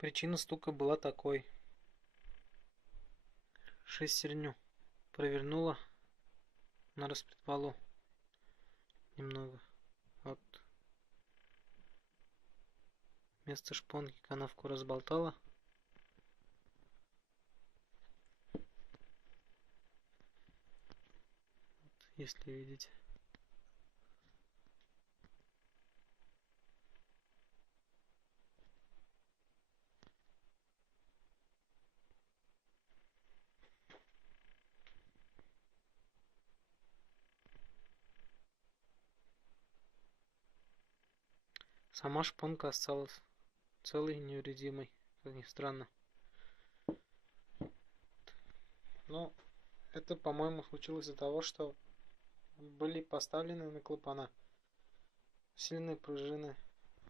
Причина стука была такой. Шестерню провернула на распредвалу немного. Вот. Вместо шпонки канавку разболтала. Вот, если видите. Сама шпонка осталась целой и невредимой, как ни странно. Но это, по-моему, случилось из-за того, что были поставлены на клапана сильные пружины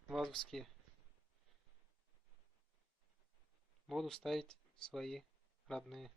вазовские. Буду ставить свои родные.